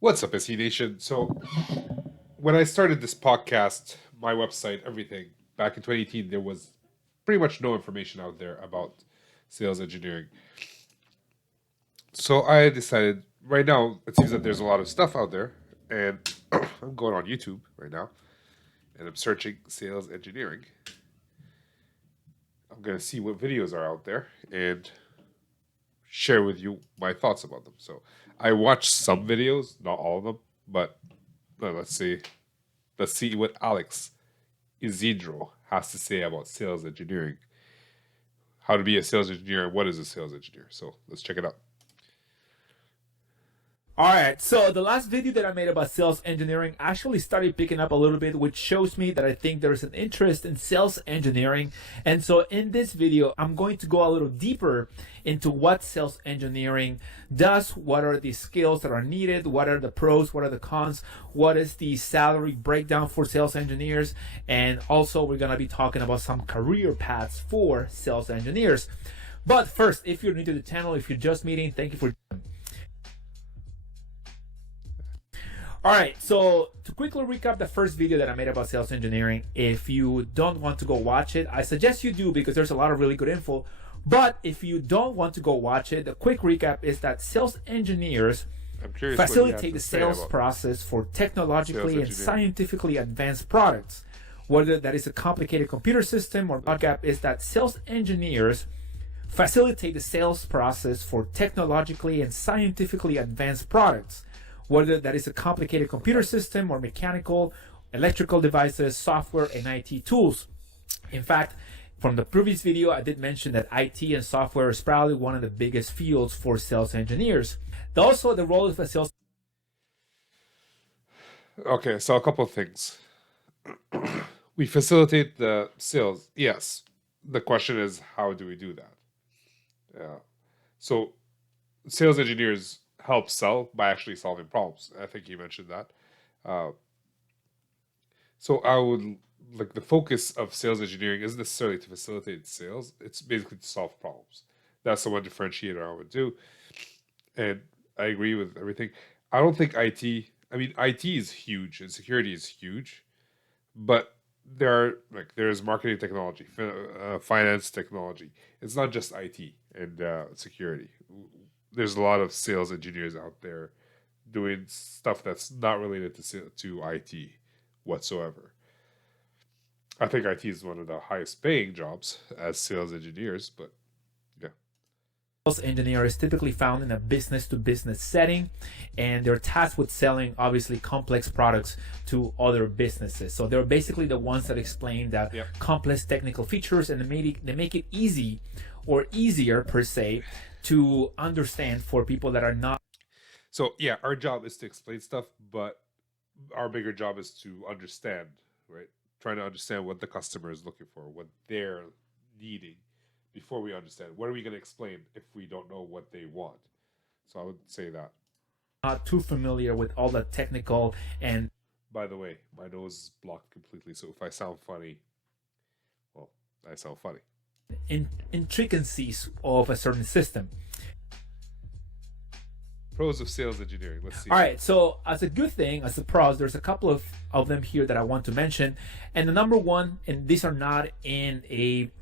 What's up, SE Nation? So, when I started this podcast, my website, everything, back in 2018, there was pretty much no information out there about sales engineering. So, I decided right now, it seems that there's a lot of stuff out there, and I'm going on YouTube right now, and I'm searching sales engineering. I'm going to see what videos are out there and share with you my thoughts about them. So, I watched some videos, not all of them, but let's see. Let's see what Alex Isidro has to say about sales engineering. How to be a sales engineer and what is a sales engineer. So let's check it out. All right, so the last video that I made about sales engineering actually started picking up a little bit, which shows me that I think there's an interest in sales engineering. And so in this video, I'm going to go a little deeper into what sales engineering does, what are the skills that are needed, what are the pros, what are the cons, what is the salary breakdown for sales engineers, and also we're going to be talking about some career paths for sales engineers. But first, if you're new to the channel, if you're just meeting, thank you for. All right, so to quickly recap the first video that I made about sales engineering, if you don't want to go watch it, I suggest you do because there's a lot of really good info. But if you don't want to go watch it, the quick recap is that sales engineers facilitate the sales process for technologically and scientifically advanced products. Whether that is a complicated computer system or recap is that sales engineers facilitate the sales process for technologically and scientifically advanced products. Whether that is a complicated computer system or mechanical, electrical devices, software, and IT tools. In fact, from the previous video, I did mention that IT and software is probably one of the biggest fields for sales engineers. Also, the role of a sales. Okay, so a couple of things. We facilitate the sales. Yes. The question is, how do we do that? So, sales engineers help sell by actually solving problems. I think you mentioned that. So I would like the focus of sales engineering isn't necessarily to facilitate sales. It's basically to solve problems. That's the one differentiator I would do. And I agree with everything. I don't think IT. I mean, IT is huge and security is huge, but there's marketing technology, finance technology. It's not just IT and security. There's a lot of sales engineers out there doing stuff that's not related to IT whatsoever. I think IT is one of the highest paying jobs as sales engineers, but yeah. Sales engineer is typically found in a business to business setting, and they're tasked with selling obviously complex products to other businesses. So they're basically the ones that explain that complex technical features, and they make it easy or easier per se to understand for people that are not. So yeah, our job is to explain stuff, but our bigger job is to understand, right? Trying to understand what the customer is looking for, what they're needing before we understand. What are we going to explain if we don't know what they want? So I would say that. Not too familiar with all the technical and. By the way, my nose is blocked completely, so if I sound funny, well, I sound funny. Intricacies of a certain system. Pros of sales engineering. Let's see. All right, so as a good thing, as a pros, there's a couple of them here that I want to mention. And the number one, and these are not in a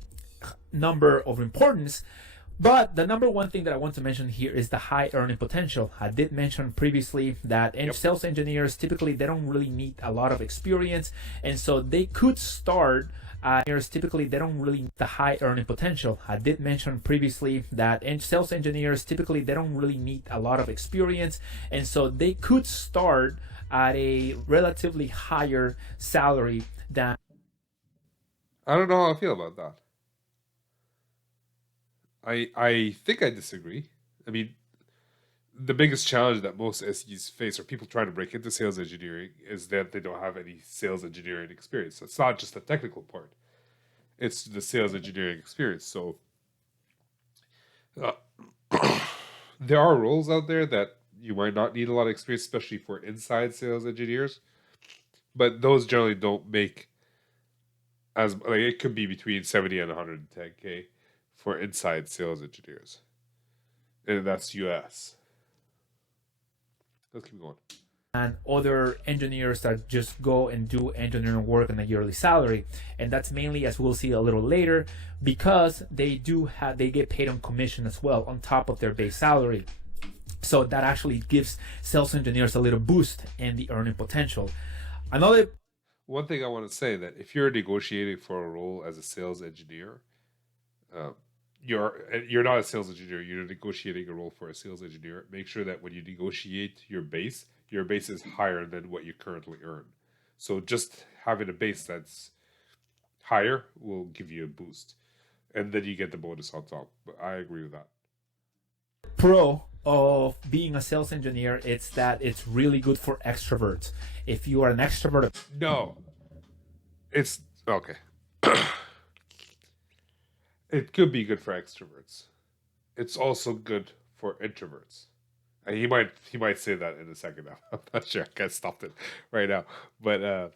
number of importance, but the number one thing that I want to mention here is the high earning potential. I did mention previously that sales engineers typically they don't really need a lot of experience, and so they could start. Typically they don't really need the high earning potential. I did mention previously that sales engineers typically they don't really need a lot of experience, and so they could start at a relatively higher salary than. I don't know how I feel about that. I think I disagree. I mean, the biggest challenge that most SEs face or people trying to break into sales engineering is that they don't have any sales engineering experience. It's not just the technical part; it's the sales engineering experience. So there are roles out there that you might not need a lot of experience, especially for inside sales engineers. But those generally don't make as like it could be between 70 and 110K for inside sales engineers, and that's US. Let's keep going. and other engineers that just go and do engineering work on a yearly salary. And that's mainly, as we'll see a little later, because they get paid on commission as well on top of their base salary. So that actually gives sales engineers a little boost in the earning potential. Another One thing I want to say, that if you're negotiating for a role as a sales engineer, uh, you're not a sales engineer. You're negotiating a role for a sales engineer. Make sure that when you negotiate your base is higher than what you currently earn. So just having a base that's higher will give you a boost, and then you get the bonus on top. But I agree with that. pro of being a sales engineer, it's that it's really good for extroverts. If you are an extrovert, No, it's okay. It could be good for extroverts. It's also good for introverts. And he might say that in a second now. I'm not sure. I can't stop it right now. But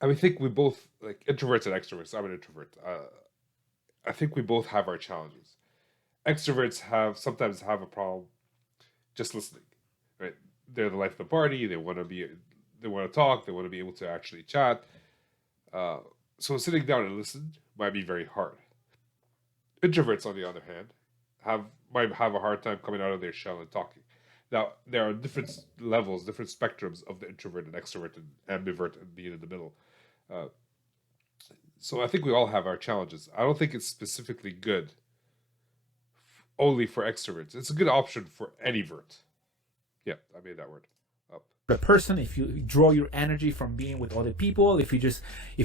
I think we both, like, introverts and extroverts. I'm an introvert. I think we both have our challenges. Extroverts sometimes have a problem just listening. Right? They're the life of the party. They want to talk. They want to be able to actually chat. Uh, so sitting down and listen might be very hard. Introverts, on the other hand, have might have a hard time coming out of their shell and talking. Now, there are different levels, different spectrums of the introvert and extrovert and ambivert and being in the middle. Uh, so I think we all have our challenges. I don't think it's specifically good only for extroverts. It's a good option for any vert. Yeah, I made that word up. a person, if you draw your energy from being with other people, if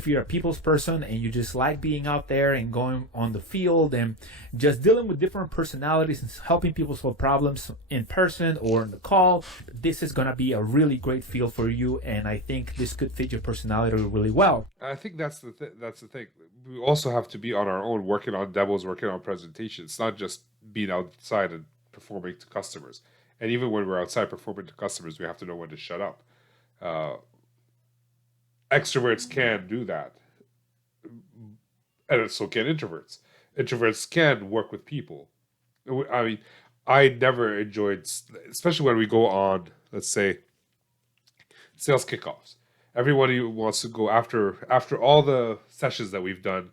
you're a people's person and you just like being out there and going on the field and just dealing with different personalities and helping people solve problems in person or in the call, this is going to be a really great field for you, and I think this could fit your personality really well. I think that's the thing. We also have to be on our own, working on demos, working on presentations. It's not just being outside and performing to customers. And even when we're outside performing to customers, we have to know when to shut up. Uh, Extroverts can do that, and so can introverts. Introverts can work with people. I mean, I never enjoyed, especially when we go on, let's say, sales kickoffs. Everybody wants to go after all the sessions that we've done.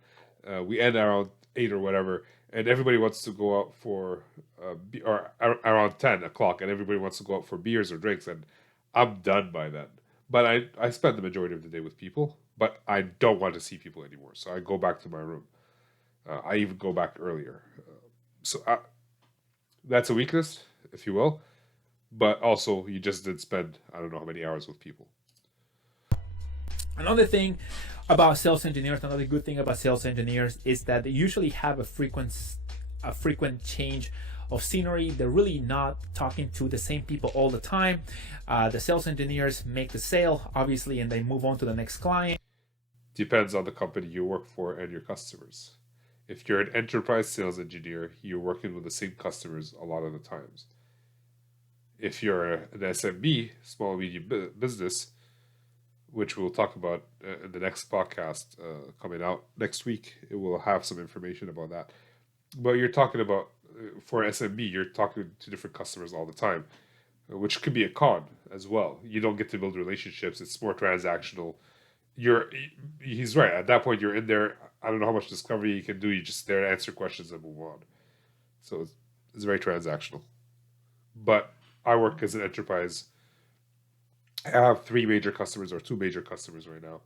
We end around 8 or whatever, and everybody wants to go out for around 10 o'clock, and everybody wants to go out for beers or drinks, and I'm done by then. But I spend the majority of the day with people, but I don't want to see people anymore, so I go back to my room. I even go back earlier. So that's a weakness, if you will. But also, you just did spend, I don't know how many hours with people. Another thing about sales engineers, another good thing about sales engineers is that they usually have a frequent change of scenery. They're really not talking to the same people all the time. The sales engineers make the sale, obviously, and they move on to the next client. Depends on the company you work for and your customers. If you're an enterprise sales engineer, you're working with the same customers a lot of the times. If you're an SMB, small and medium business, which we'll talk about in the next podcast coming out next week, it will have some information about that. But you're talking about, for SMB, you're talking to different customers all the time, which could be a con as well. You don't get to build relationships. It's more transactional. You're He's right. At that point, you're in there. I don't know how much discovery you can do. You just there to answer questions and move on. So it's very transactional. But I work as an enterprise. I have three major customers or two major customers right now,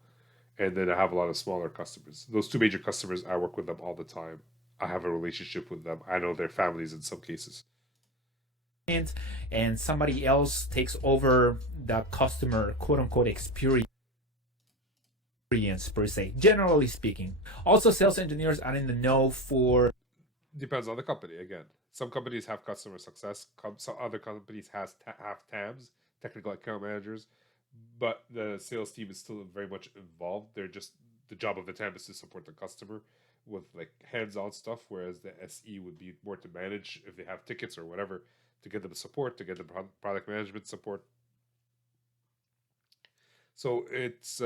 and then I have a lot of smaller customers. Those two major customers, I work with them all the time. I have a relationship with them. I know their families in some cases. And somebody else takes over the customer quote unquote experience per se, generally speaking. Also, sales engineers are in the know for Depends on the company again. Some companies have customer success. Some other companies have TAMs, technical account managers, but the sales team is still very much involved. They're just the job of the TAM is to support the customer with like hands-on stuff, whereas the SE would be more to manage if they have tickets or whatever, to get them support, to get them product management support. So it's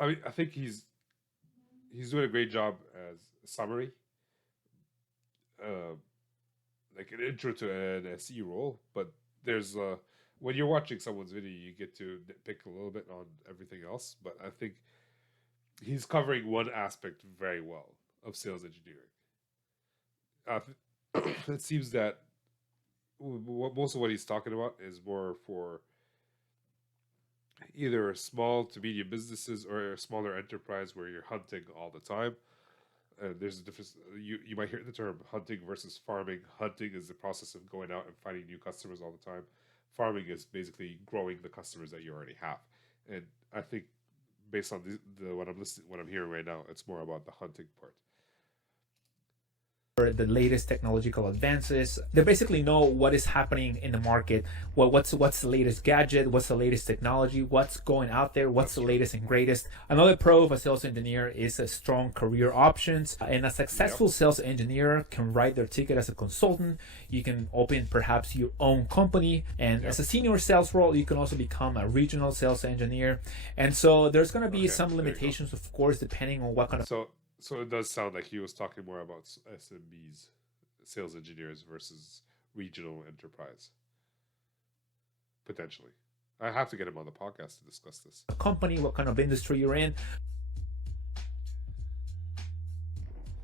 I mean, I think he's doing a great job as a summary, uh, like an intro to an SE role. But there's when you're watching someone's video, you get to pick a little bit on everything else. But I think he's covering one aspect very well of sales engineering. It seems that most of what he's talking about is more for either small to medium businesses or a smaller enterprise where you're hunting all the time. There's a difference. You might hear the term hunting versus farming. Hunting is the process of going out and finding new customers all the time. Farming is basically growing the customers that you already have. And I think based on what I'm hearing right now, it's more about the hunting part. The latest technological advances. They basically know what is happening in the market. Well, what's the latest gadget? What's the latest technology? What's going out there? What's the latest and greatest? Another pro of a sales engineer is a strong career options. And a successful sales engineer can write their ticket as a consultant. You can open perhaps your own company, and as a senior sales role, you can also become a regional sales engineer. And so there's going to be some limitations, of course, depending on what kind of. So it does sound like he was talking more about SMBs, sales engineers versus regional enterprise. Potentially. I have to get him on the podcast to discuss this. Company, what kind of industry you're in.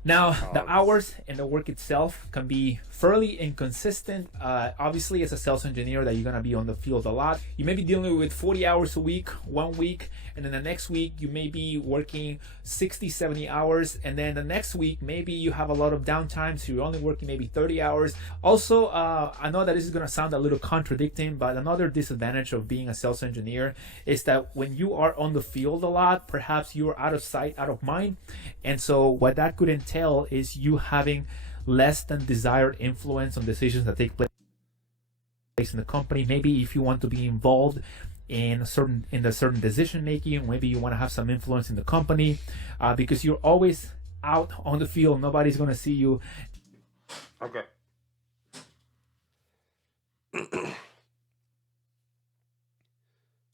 Now, the hours and the work itself can be fairly inconsistent. Obviously, as a sales engineer, that you're going to be on the field a lot. You may be dealing with 40 hours a week, 1 week, and then the next week you may be working 60, 70 hours, and then the next week maybe you have a lot of downtime, so you're only working maybe 30 hours. Also, I know that this is going to sound a little contradicting, but another disadvantage of being a sales engineer is that when you are on the field a lot, perhaps you're out of sight, out of mind. And so what that could entail is you having less than desired influence on decisions that take place in the company. Maybe if you want to be involved in the certain decision making, maybe you want to have some influence in the company, because you're always out on the field. Nobody's going to see you. Okay.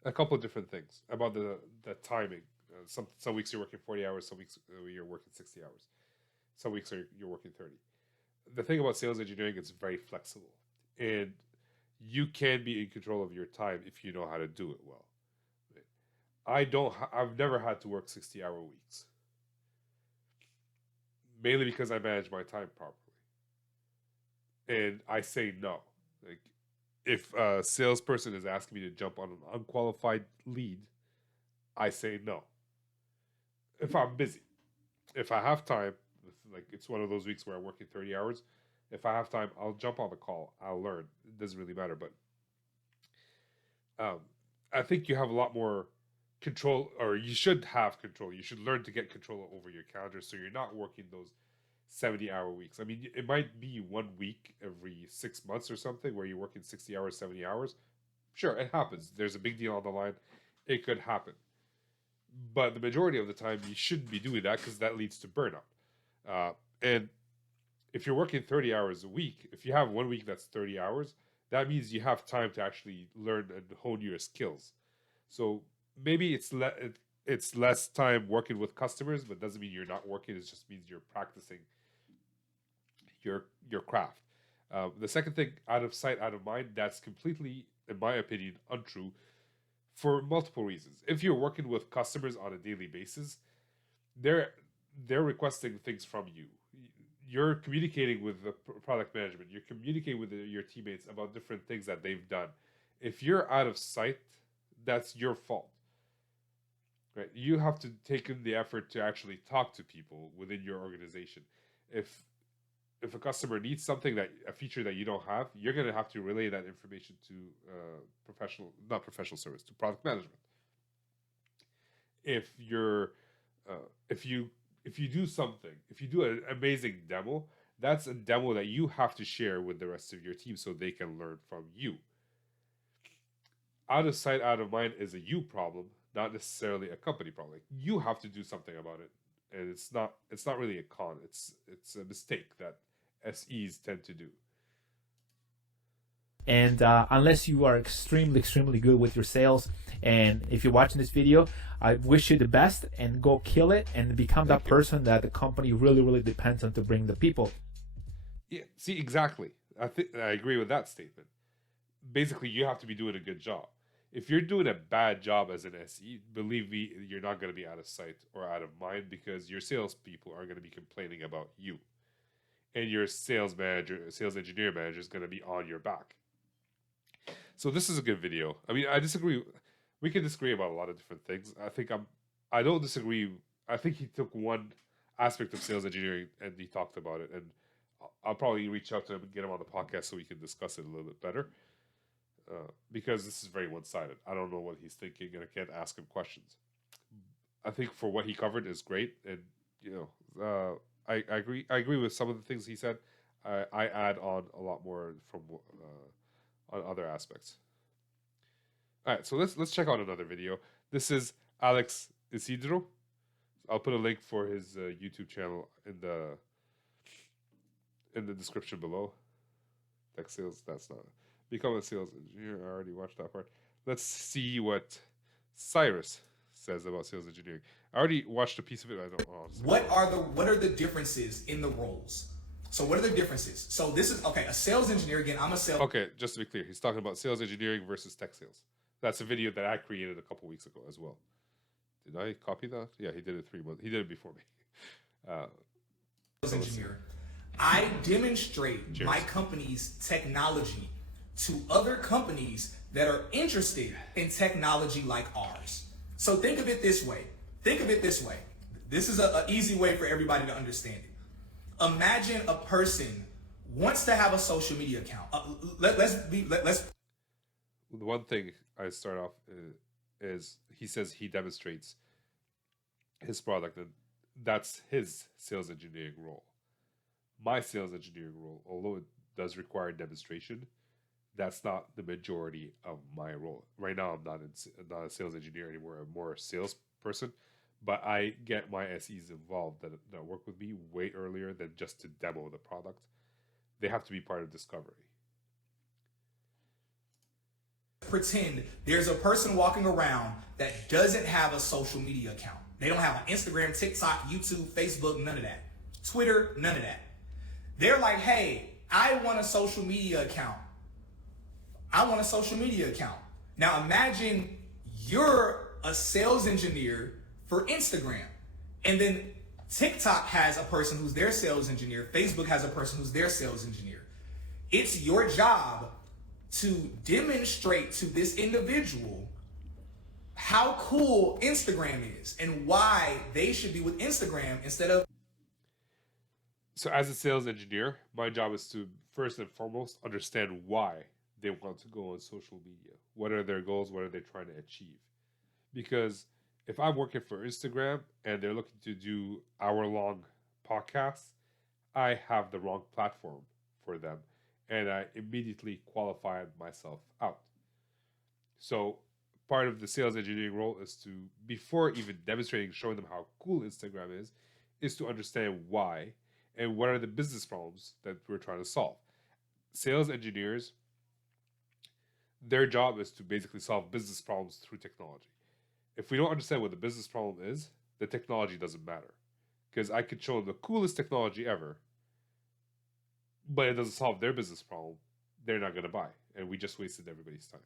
A couple of different things about the timing. Some weeks you're working 40 hours, some weeks you're working 60 hours. Some weeks you're working 30. The thing about sales engineering, it's very flexible, and you can be in control of your time if you know how to do it well. I've never had to work 60-hour weeks, mainly because I manage my time properly, and I say no. Like, if a salesperson is asking me to jump on an unqualified lead, I say no. If I'm busy, if I have time, like it's one of those weeks where I'm working 30 hours. If I have time, I'll jump on the call. I'll learn. It doesn't really matter. But I think you have a lot more control, or you should have control. You should learn to get control over your calendar so you're not working those 70-hour weeks. I mean, it might be 1 week every 6 months or something where you're working 60 hours, 70 hours. Sure, it happens. There's a big deal on the line. It could happen. But the majority of the time, you shouldn't be doing that because that leads to burnout. And if you're working 30 hours a week, if you have 1 week that's 30 hours, that means you have time to actually learn and hone your skills. So maybe it's less time working with customers, but doesn't mean you're not working. It just means you're practicing your craft. The second thing, out of sight, out of mind, that's completely, in my opinion, untrue for multiple reasons. If you're working with customers on a daily basis, they're requesting things from you. You're communicating with the product management. You're communicating with your teammates about different things that they've done. If you're out of sight, that's your fault. Right? You have to take in the effort to actually talk to people within your organization. If a customer needs something, a feature that you don't have, you're going to have to relay that information to to product management. If you do something, if you do an amazing demo, that's a demo that you have to share with the rest of your team so they can learn from you. Out of sight, out of mind is a you problem, not necessarily a company problem. Like, you have to do something about it, and it's not really a con. It's a mistake that SEs tend to do. And unless you are extremely good with your sales, and if you're watching this video, I wish you the best, and go kill it and become that person that the company really depends on to bring the people. Yeah, see, exactly. I agree with that statement. basically you have to be doing a good job. If you're doing a bad job as an SE, believe me, you're not going to be out of sight or out of mind because your salespeople are going to be complaining about you, and your sales manager, sales engineer manager, is going to be on your back. So this is a good video. I mean, I disagree. We can disagree about a lot of different things. I don't disagree. I think he took one aspect of sales engineering and he talked about it, and I'll probably reach out to him and get him on the podcast so we can discuss it a little bit better. Because this is very one-sided. I don't know what he's thinking, and I can't ask him questions. I think for what he covered is great, and I agree. I agree with some of the things he said. I add on a lot more from on other aspects. All right, so let's check out another video. This is Alex Isidro. I'll put a link for his YouTube channel in the description below. Tech sales. That's not become a sales engineer. I already watched that part. Let's see what Cyrus says about sales engineering. I already watched a piece of it. I don't know. What are the differences in the roles? So what are the differences? So this is okay. A sales engineer, again, I'm a sales. Okay, just to be clear, he's talking about sales engineering versus tech sales. That's a video that I created a couple weeks ago as well. Did I copy that? Yeah, he did it 3 months. He did it before me. Sales engineer. I demonstrate my company's technology to other companies that are interested in technology like ours. So think of it this way. This is an easy way for everybody to understand it. Imagine a person wants to have a social media account. Let's. The one thing I start off is he says he demonstrates his product, and that's his sales engineering role. My sales engineering role, although it does require demonstration, that's not the majority of my role. Right now, I'm not a sales engineer anymore. I'm more a salesperson, but I get my SEs involved that work with me way earlier than just to demo the product. They have to be part of discovery. Pretend there's a person walking around that doesn't have a social media account. They don't have an Instagram, TikTok, YouTube, Facebook, none of that. Twitter, none of that. They're like, hey, I want a social media account. Now imagine you're a sales engineer for Instagram, and then TikTok has a person who's their sales engineer. Facebook has a person who's their sales engineer. It's your job to demonstrate to this individual how cool Instagram is and why they should be with Instagram instead of. So as a sales engineer, my job is to first and foremost understand why they want to go on social media. What are their goals? What are they trying to achieve? Because if I'm working for Instagram and they're looking to do hour-long podcasts, I have the wrong platform for them, and I immediately qualified myself out. So part of the sales engineering role is to, before even demonstrating, showing them how cool Instagram is to understand why and what are the business problems that we're trying to solve. Sales engineers, their job is to basically solve business problems through technology. If we don't understand what the business problem is, the technology doesn't matter. Because I could show them the coolest technology ever, but it doesn't solve their business problem, they're not going to buy. And we just wasted everybody's time.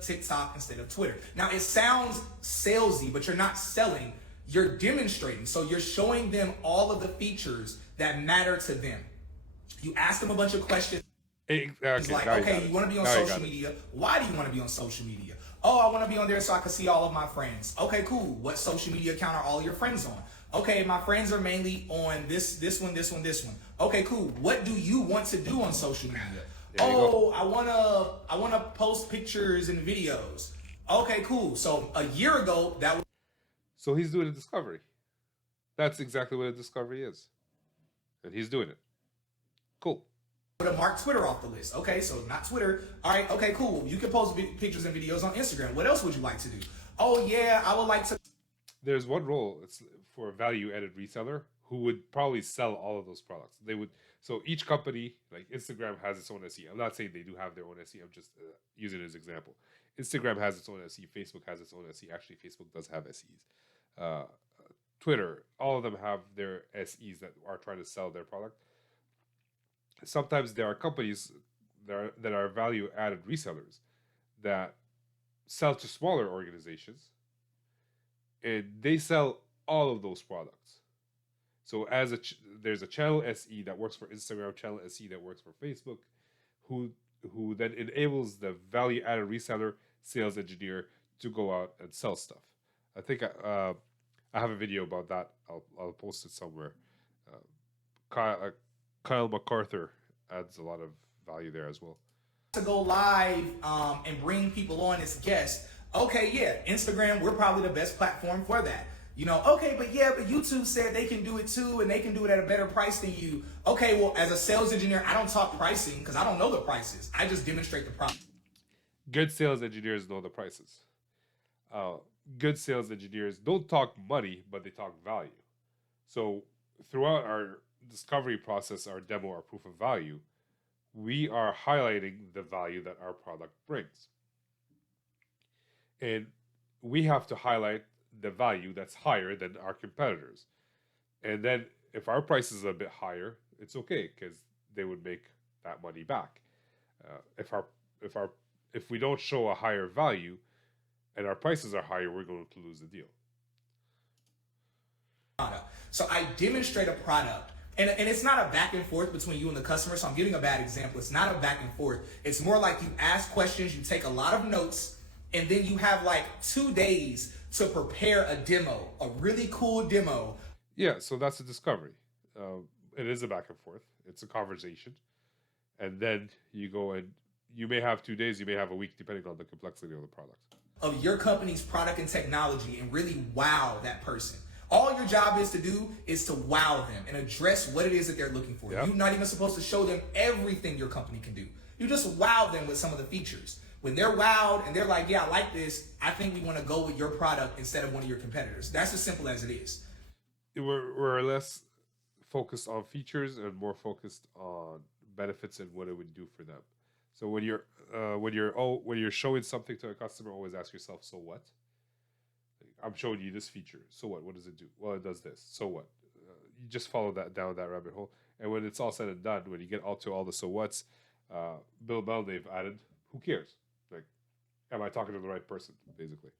TikTok instead of Twitter. Now it sounds salesy, but you're not selling, you're demonstrating. So you're showing them all of the features that matter to them. You ask them a bunch of questions. It's like, okay, you want to be on social media. Why do you want to be on social media? Oh, I want to be on there so I can see all of my friends. Okay, cool. What social media account are all your friends on? Okay, my friends are mainly on this one. Okay, cool. What do you want to do on social media? Oh, I wanna post pictures and videos. Okay, cool. So a year ago, that was. So he's doing a discovery. That's exactly what a discovery is, and he's doing it. Cool. To mark Twitter off the list. Okay, so not Twitter. All right, okay, cool. You can post pictures and videos on Instagram. What else would you like to do? Oh yeah, I would like to. There's one role. It's for a value-added reseller who would probably sell all of those products. They would. So each company, like Instagram, has its own SE. I'm not saying they do have their own SE. I'm just using it as an example. Instagram has its own SE. Facebook has its own SE. Actually, Facebook does have SEs. Twitter, all of them have their SEs that are trying to sell their product. Sometimes there are companies that are value added resellers that sell to smaller organizations, and they sell all of those products. So there's a channel SE that works for Instagram, channel SE that works for Facebook, who who then enables the value added reseller sales engineer to go out and sell stuff. I think I have a video about that. I'll post it somewhere. Uh, Kyle MacArthur adds a lot of value there as well. To go live and bring people on as guests. Okay, yeah, Instagram, we're probably the best platform for that. You know, okay, but YouTube said they can do it too, and they can do it at a better price than you. Okay, well, as a sales engineer, I don't talk pricing because I don't know the prices. I just demonstrate the product. Good sales engineers know the prices. Uh, Good sales engineers don't talk money, but they talk value. So throughout our discovery process, our demo, our proof of value, we are highlighting the value that our product brings. And we have to highlight the value that's higher than our competitors. And then if our price is a bit higher, it's okay because they would make that money back. If our if our if we don't show a higher value and our prices are higher, we're going to lose the deal. So I demonstrate a product, and it's not a back and forth between you and the customer. So I'm giving a bad example. It's not a back and forth. It's more like you ask questions, you take a lot of notes, and then you have like 2 days to prepare a demo, a really cool demo. Yeah, so that's a discovery. It is a back and forth. It's a conversation, and then you go and you may have 2 days, you may have a week, depending on the complexity of the product. Of your company's product and technology, and really wow that person. All your job is to do is to wow them and address what it is that they're looking for. Yep. You're not even supposed to show them everything your company can do. You just wow them with some of the features. When they're wowed and they're like, yeah, I like this, I think we want to go with your product instead of one of your competitors. That's as simple as it is. We're less focused on features and more focused on benefits and what it would do for them. So when you're showing something to a customer, always ask yourself, so what? I'm showing you this feature. So what? What does it do? Well, it does this. So what? You just follow that down that rabbit hole. And when it's all said and done, when you get all to all the so what's, Bill Bell, they've added, who cares? Like, am I talking to the right person, basically?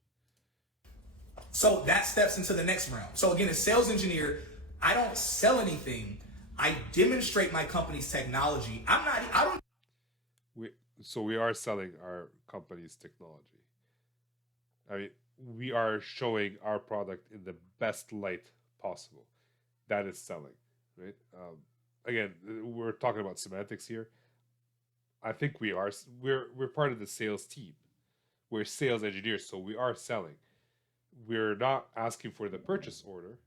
So that steps into the next realm. So again, as sales engineer, I don't sell anything. I demonstrate my company's technology. I don't. So we are selling our company's technology. I mean, we are showing our product in the best light possible. That is selling, right? Again, we're talking about semantics here. I think we're part of the sales team. We're sales engineers, so we are selling. We're not asking for the purchase order,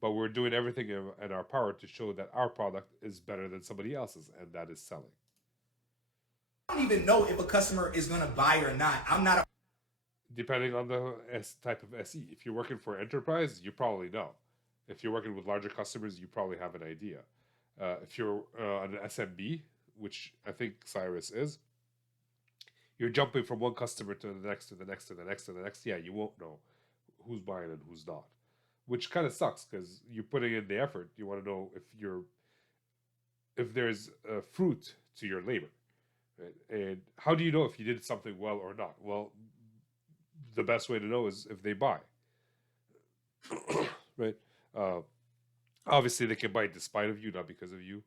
but we're doing everything in our power to show that our product is better than somebody else's, and that is selling. I don't even know if a customer is going to buy or not. I'm not. Depending on the type of SE. If you're working for enterprise, you probably know. If you're working with larger customers, you probably have an idea. If you're an SMB, which I think Cyrus is, you're jumping from one customer to the next, to the next, to the next, to the next. Yeah, you won't know who's buying and who's not, which kind of sucks because you're putting in the effort. You want to know if there's fruit to your labor, right? And how do you know if you did something well or not? Well, the best way to know is if they buy, right? Obviously, they can buy despite of you, not because of you,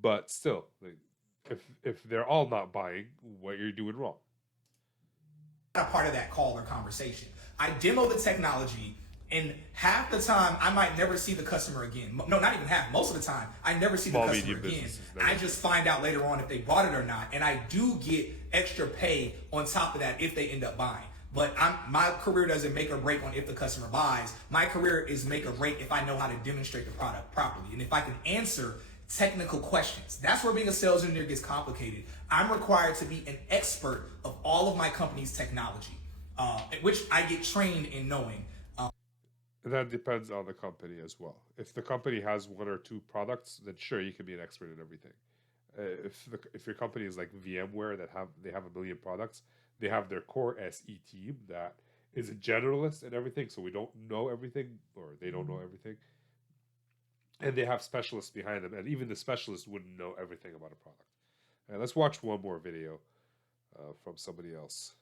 but still, like, if they're all not buying, what you're doing wrong. A part of that call or conversation. I demo the technology, and half the time I might never see the customer again. No, not even half. Most of the time, I never see the customer again. I just find out later on if they bought it or not, and I do get extra pay on top of that if they end up buying. But my career doesn't make or break on if the customer buys. My career is make or break if I know how to demonstrate the product properly, and if I can answer technical questions. That's where being a sales engineer gets complicated. I'm required to be an expert of all of my company's technology, which I get trained in knowing. That depends on the company as well. If the company has one or two products, then sure, you can be an expert in everything. If your company is like VMware that they have 1 million products, they have their core SE team that is a generalist and everything, so we don't know everything, or they don't know everything. And they have specialists behind them, and even the specialists wouldn't know everything about a product. All right, let's watch one more video from somebody else.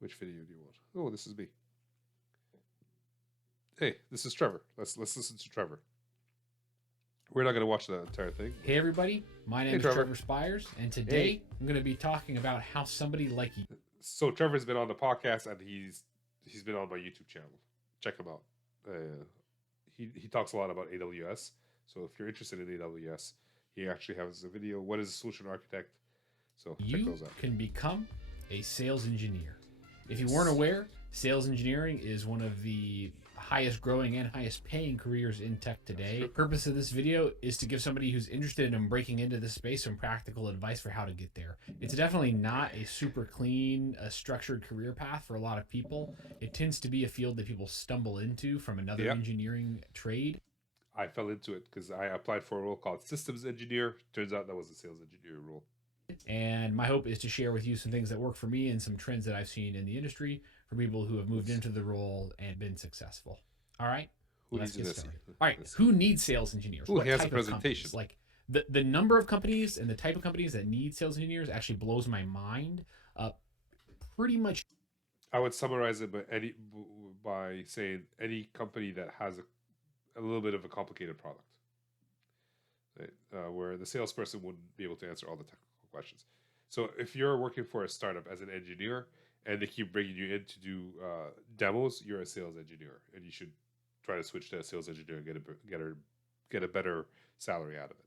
Which video do you want? Oh, this is me. Hey, this is Trevor. Let's listen to Trevor. We're not going to watch the entire thing. Hey everybody, my name is Trevor Spires, and today I'm going to be talking about how somebody like you. So Trevor's been on the podcast, and he's been on my YouTube channel. Check him out. He talks a lot about AWS. So if you're interested in AWS, he actually has a video. What is a solution architect? So check those out. You can become a sales engineer. If you weren't aware, sales engineering is one of the highest growing and highest paying careers in tech today. The purpose of this video is to give somebody who's interested in breaking into this space some practical advice for how to get there. It's definitely not a super clean, structured career path for a lot of people. It tends to be a field that people stumble into from another engineering trade. I fell into it because I applied for a role called systems engineer. Turns out that was a sales engineer role. And my hope is to share with you some things that work for me and some trends that I've seen in the industry for people who have moved into the role and been successful. All right, let's get started. All right, who needs sales engineers? What type of companies? Like the number of companies and the type of companies that need sales engineers actually blows my mind. Pretty much. I would summarize it by saying any company that has a little bit of a complicated product, right? Where the salesperson wouldn't be able to answer all the technical questions. So if you're working for a startup as an engineer and they keep bringing you in to do demos, you're a sales engineer, and you should try to switch to a sales engineer and get a better salary out of it.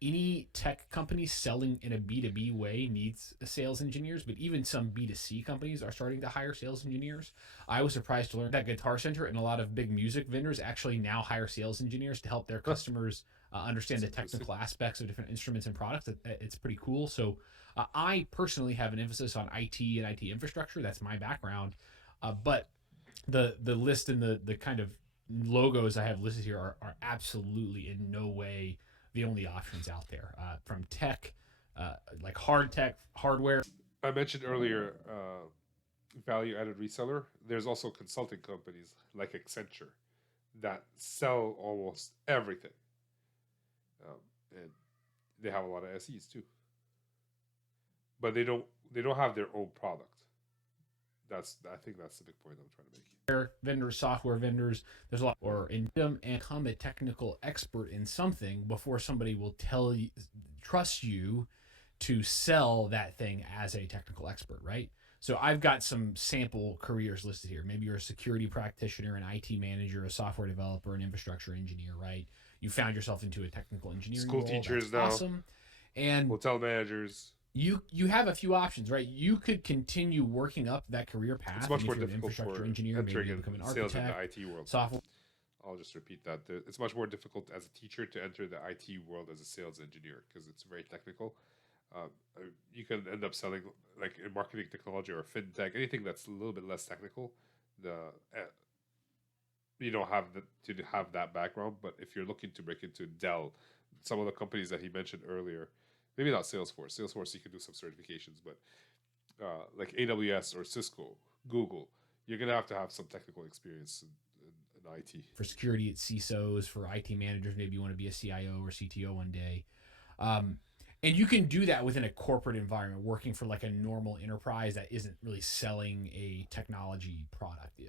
Any tech company selling in a B2B way needs sales engineers, but even some B2C companies are starting to hire sales engineers. I was surprised to learn that Guitar Center and a lot of big music vendors actually now hire sales engineers to help their customers understand the technical aspects of different instruments and products. It's pretty cool. So I personally have an emphasis on IT and IT infrastructure. That's my background. But the list and the kind of logos I have listed here are absolutely in no way the only options out there. From tech, like hard tech, hardware. I mentioned earlier value-added reseller. There's also consulting companies like Accenture that sell almost everything. And they have a lot of SEs too, but they don't have their own product. I think that's the big point I'm trying to make. Vendors, software vendors, there's a lot, or in them, and become a technical expert in something before somebody will trust you to sell that thing as a technical expert, right? So I've got some sample careers listed here. Maybe you're a security practitioner, an IT manager, a software developer, an infrastructure engineer, right? You found yourself into a technical engineering School role. teachers That's now, awesome. And hotel managers. You have a few options, right? You could continue working up that career path. It's much more an difficult infrastructure for engineer, maybe entering become an sales in architect, the IT world. software. I'll just repeat that. It's much more difficult as a teacher to enter the IT world as a sales engineer because it's very technical. You can end up selling like in marketing technology or fintech, anything that's a little bit less technical. You don't have to have that background, but if you're looking to break into Dell, some of the companies that he mentioned earlier, maybe not Salesforce. Salesforce, you can do some certifications, but like AWS or Cisco, Google, you're gonna have to have some technical experience in IT. For security, it's CISOs. For IT managers, maybe you want to be a CIO or CTO one day. And you can do that within a corporate environment, working for like a normal enterprise that isn't really selling a technology product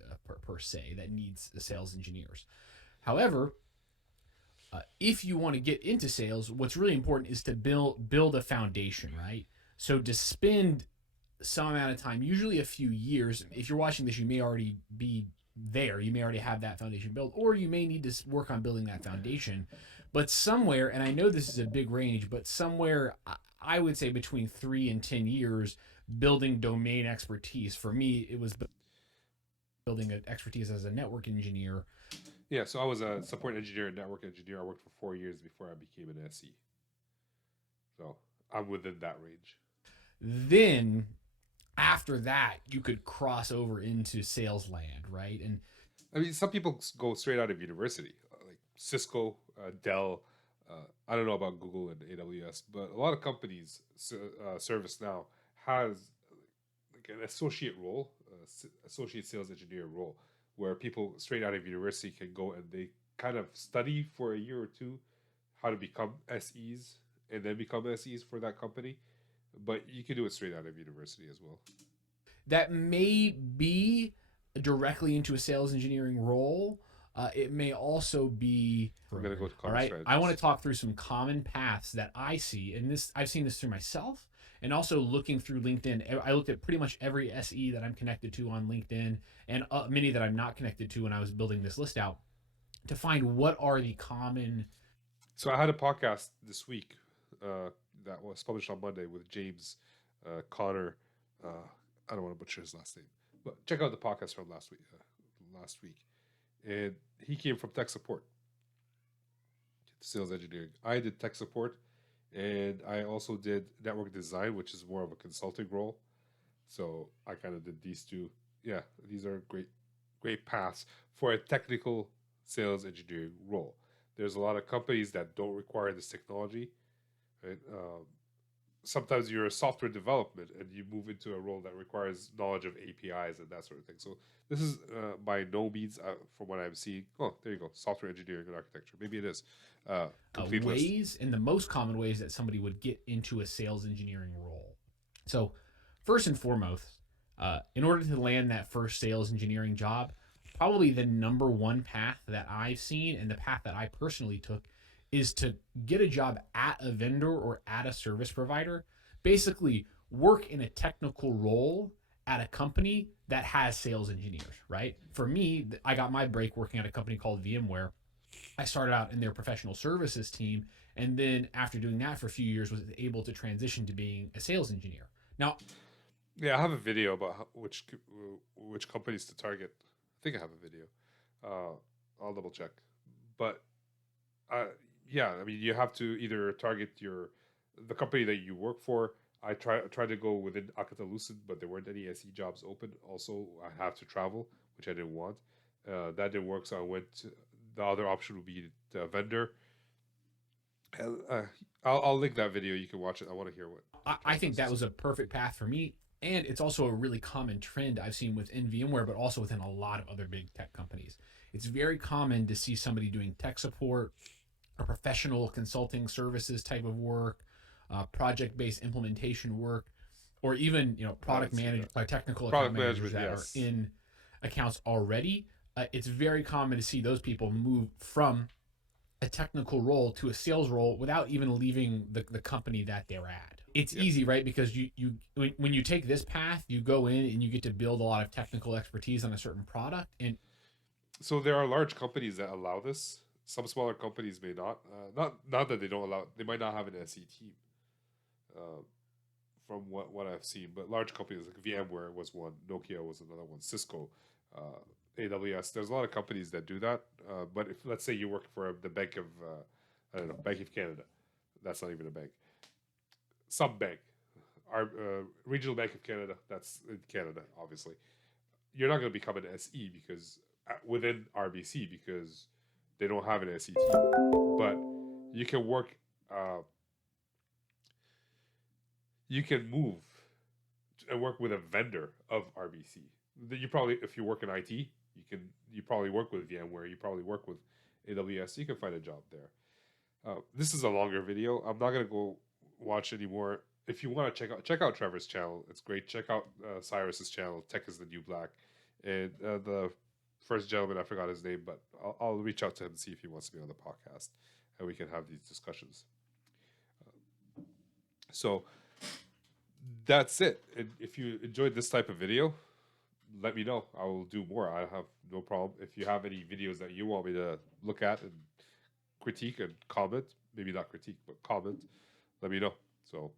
per se, that needs sales engineers. However, if you want to get into sales, what's really important is to build a foundation, right? So to spend some amount of time, usually a few years. If you're watching this, you may already be there. You may already have that foundation built, or you may need to work on building that foundation. But somewhere, and I know this is a big range, but somewhere I would say between 3 and 10 years building domain expertise. For me, it was building an expertise as a network engineer. Yeah, so I was a support engineer and network engineer. I worked for 4 years before I became an SE. So I'm within that range. Then after that, you could cross over into sales land, right? And I mean, some people go straight out of university, like Cisco, Dell. I don't know about Google and AWS, but a lot of companies, ServiceNow has like an associate role, associate sales engineer role, where people straight out of university can go and they kind of study for a year or two how to become SEs and then become SEs for that company. But you can do it straight out of university as well. That may be directly into a sales engineering role. It may also be. We're gonna go to All common right. strategies. I want to talk through some common paths that I see, and this I've seen this through myself, and also looking through LinkedIn. I looked at pretty much every SE that I'm connected to on LinkedIn, and many that I'm not connected to when I was building this list out, to find what are the common. So I had a podcast this week that was published on Monday with James Connor. I don't want to butcher his last name, but check out the podcast from last week. And he came from tech support, sales engineering. I did tech support, and I also did network design, which is more of a consulting role. So I kind of did these two. Yeah, these are great paths for a technical sales engineering role. There's a lot of companies that don't require this technology, right? Sometimes you're a software development and you move into a role that requires knowledge of APIs and that sort of thing. So this is by no means, from what I'm seeing. Oh, there you go, software engineering and architecture. Maybe it is. Complete list. Ways and the most common ways that somebody would get into a sales engineering role. So, first and foremost, in order to land that first sales engineering job, probably the number one path that I've seen and the path that I personally took is to get a job at a vendor or at a service provider. Basically, work in a technical role at a company that has sales engineers, right? For me, I got my break working at a company called VMware. I started out in their professional services team, and then after doing that for a few years, was able to transition to being a sales engineer. Now, yeah, I have a video about which companies to target. I think I have a video. I'll double check, but yeah, I mean, you have to either target the company that you work for. I tried to go within Alcatel-Lucent, but there weren't any SE jobs open. Also, I have to travel, which I didn't want. That didn't work, so I went to, the other option would be the vendor. I'll link that video. You can watch it. I want to hear what. I think that was a perfect path for me. And it's also a really common trend I've seen within VMware, but also within a lot of other big tech companies. It's very common to see somebody doing tech support or professional consulting services type of work, project-based implementation work, or even product management, technical account managers that are in accounts already. It's very common to see those people move from a technical role to a sales role without even leaving the company that they're at. It's easy, right? Because when you take this path, you go in and you get to build a lot of technical expertise on a certain product. And so there are large companies that allow this. Some smaller companies may not. Not that they don't allow. They might not have an SE team. From what I've seen, but large companies like VMware was one, Nokia was another one, Cisco, AWS. There's a lot of companies that do that. But if let's say you work for the Bank of I don't know, Bank of Canada, that's not even a bank. Some bank, our regional Bank of Canada, that's in Canada, obviously. You're not going to become an SE because within RBC because they don't have an SE team, but you can work. You can move and work with a vendor of RBC. You probably, if you work in IT, you probably work with VMware. You probably work with AWS. You can find a job there. This is a longer video. I'm not gonna go watch anymore. If you want to check out Trevor's channel, it's great. Check out Cyrus's channel. Tech is the New Black, and the first gentleman, I forgot his name, but I'll reach out to him and see if he wants to be on the podcast, and we can have these discussions. So that's it. And if you enjoyed this type of video, let me know. I will do more. I have no problem. If you have any videos that you want me to look at and critique and comment, maybe not critique, but comment, let me know. So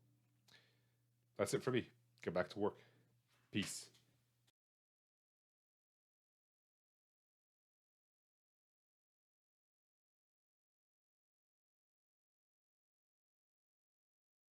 that's it for me. Get back to work. Peace.